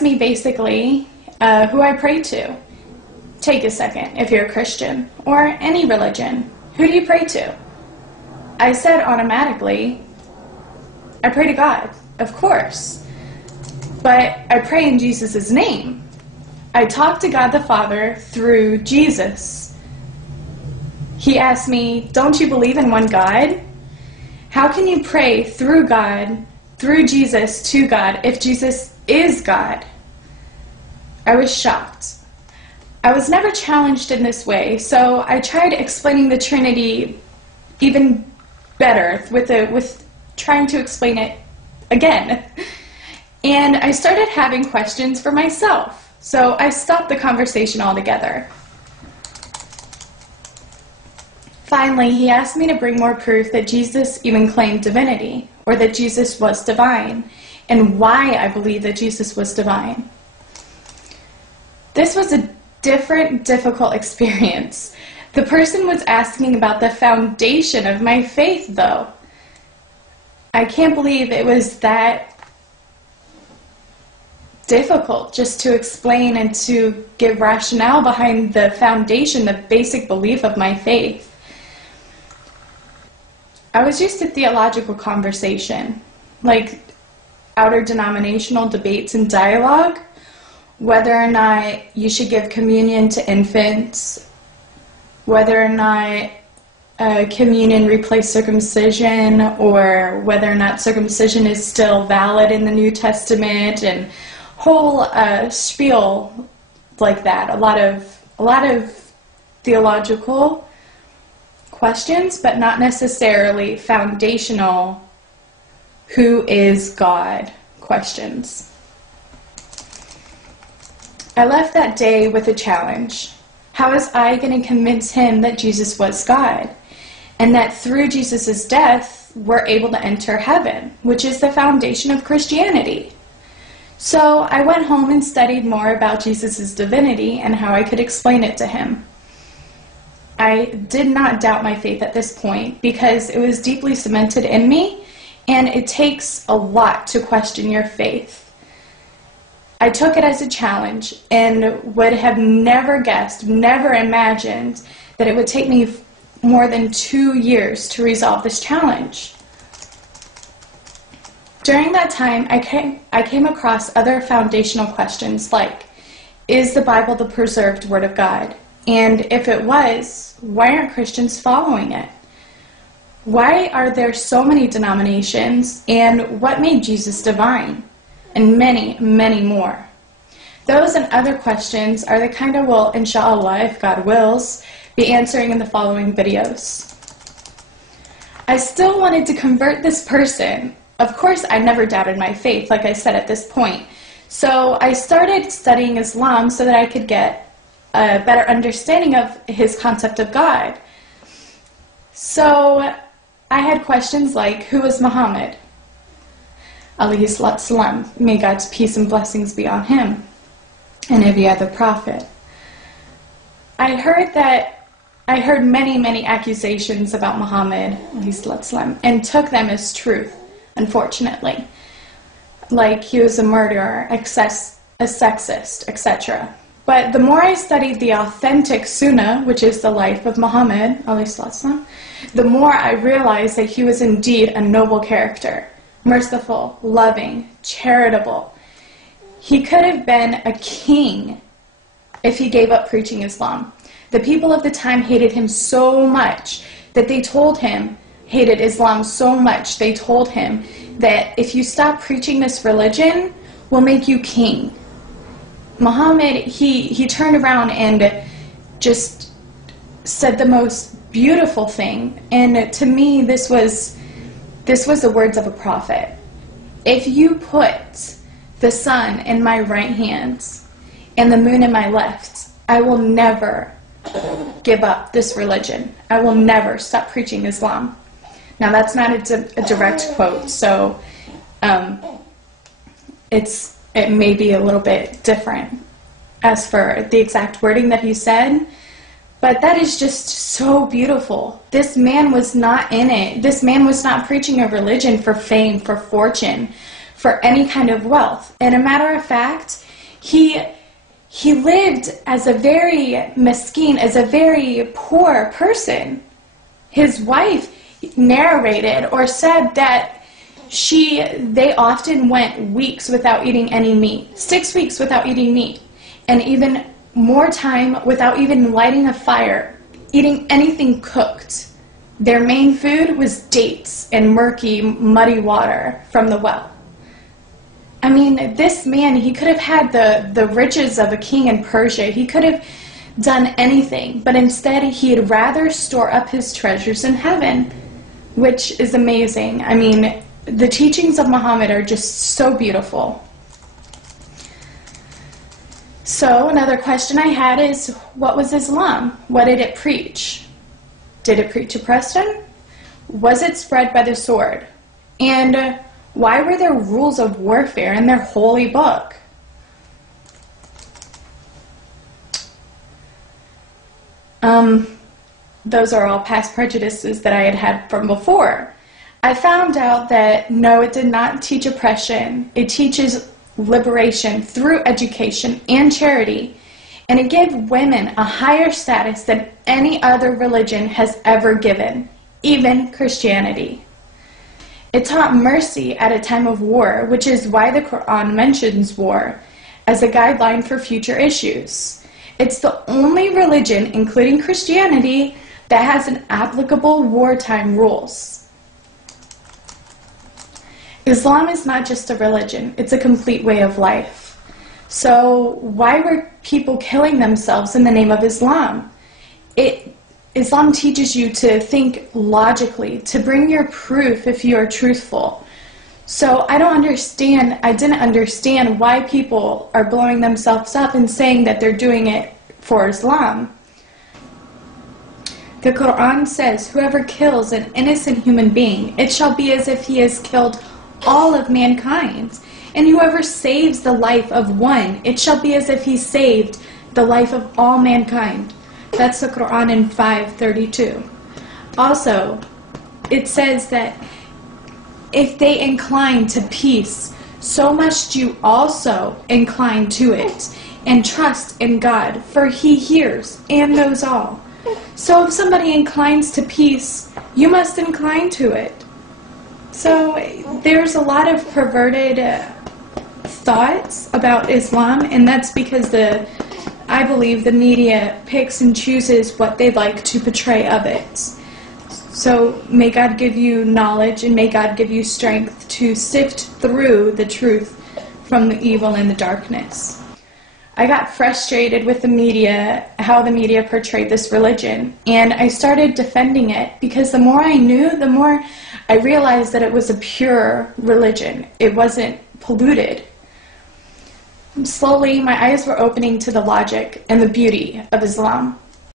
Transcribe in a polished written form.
asked me basically who I pray to. Take a second, if you're a Christian or any religion, who do you pray to? I said automatically, I pray to God, of course. But I pray in Jesus' name. I talk to God the Father through Jesus. He asked me, don't you believe in one God? How can you pray through God, through Jesus to God, if Jesus is God? I was shocked. I was never challenged in this way, so I tried explaining the Trinity even better with trying to explain it again. And I started having questions for myself, so I stopped the conversation altogether. Finally, he asked me to bring more proof that Jesus even claimed divinity, or that Jesus was divine, and why I believe that Jesus was divine. This was a difficult experience. The person was asking about the foundation of my faith, though. I can't believe it was that difficult just to explain and to give rationale behind the foundation, the basic belief of my faith. I was used to theological conversation, like outer denominational debates and dialogue, whether or not you should give communion to infants, whether or not communion replaced circumcision, or whether or not circumcision is still valid in the New Testament, and whole spiel like that. A lot of theological questions, but not necessarily foundational, who is God questions. I left that day with a challenge. How was I going to convince him that Jesus was God, and that through Jesus' death we're able to enter heaven, which is the foundation of Christianity? So I went home and studied more about Jesus' divinity and how I could explain it to him. I did not doubt my faith at this point because it was deeply cemented in me, and it takes a lot to question your faith. I took it as a challenge and would have never guessed, never imagined that it would take me more than 2 years to resolve this challenge. During that time, I came across other foundational questions like, is the Bible the preserved Word of God? And if it was, why aren't Christians following it? Why are there so many denominations, and what made Jesus divine? And many, many more. Those and other questions are the kind I will, inshallah, if God wills, be answering in the following videos. I still wanted to convert this person. Of course, I never doubted my faith, like I said at this point. So I started studying Islam so that I could get a better understanding of his concept of God. So I had questions like, who was Muhammad? Alayhi salatu salam, may God's peace and blessings be on him, and every other prophet. I heard many accusations about Muhammad, alayhi salatu salam, and took them as truth, unfortunately. Like he was a murderer, a sexist, etc. But the more I studied the authentic Sunnah, which is the life of Muhammad, alayhi salatu salam, the more I realized that he was indeed a noble character. Merciful, loving, charitable. He could have been a king if he gave up preaching Islam. The people of the time hated him so much that they told him, hated Islam so much, they told him that if you stop preaching this religion, we'll make you king. Muhammad, he turned around and just said the most beautiful thing, and to me this was the words of a prophet. If you put the sun in my right hand and the moon in my left, I will never give up this religion. I will never stop preaching Islam. Now that's not a direct quote, so it may be a little bit different as for the exact wording that he said. But that is just so beautiful. This man was not in it. This man was not preaching a religion for fame, for fortune, for any kind of wealth. And a matter of fact, He lived as a very mesquite, as a very poor person. His wife narrated or said that they often went weeks without eating any meat, 6 weeks without eating meat, and even more time without even lighting a fire, eating anything cooked. Their main food was dates and murky, muddy water from the well. I mean, this man, he could have had the riches of a king in Persia. He could have done anything, but instead he'd rather store up his treasures in heaven, which is amazing. I mean, the teachings of Muhammad are just so beautiful. So another question I had is, what was Islam? What did it preach? Did it preach oppression? Was it spread by the sword? And why were there rules of warfare in their holy book? Those are all past prejudices that I had had from before. I found out that no, it did not teach oppression. It teaches liberation through education and charity, and it gave women a higher status than any other religion has ever given, even Christianity. It taught mercy at a time of war, which is why the Quran mentions war as a guideline for future issues. It's the only religion, including Christianity, that has an applicable wartime rules. Islam is not just a religion, it's a complete way of life. So why were people killing themselves in the name of Islam? Islam teaches you to think logically, to bring your proof if you are truthful. So I didn't understand why people are blowing themselves up and saying that they're doing it for Islam. The Quran says, whoever kills an innocent human being, it shall be as if he has killed all of mankind. And whoever saves the life of one, it shall be as if he saved the life of all mankind. That's the Quran in 5:32. Also, it says that if they incline to peace, so must you also incline to it, and trust in God, for He hears and knows all. So if somebody inclines to peace, you must incline to it. So there's a lot of perverted thoughts about Islam, and that's because I believe the media picks and chooses what they like to portray of it. So may God give you knowledge, and may God give you strength to sift through the truth from the evil and the darkness. I got frustrated with the media, how the media portrayed this religion, and I started defending it because the more I knew, the more I realized that it was a pure religion. It wasn't polluted. Slowly, my eyes were opening to the logic and the beauty of Islam.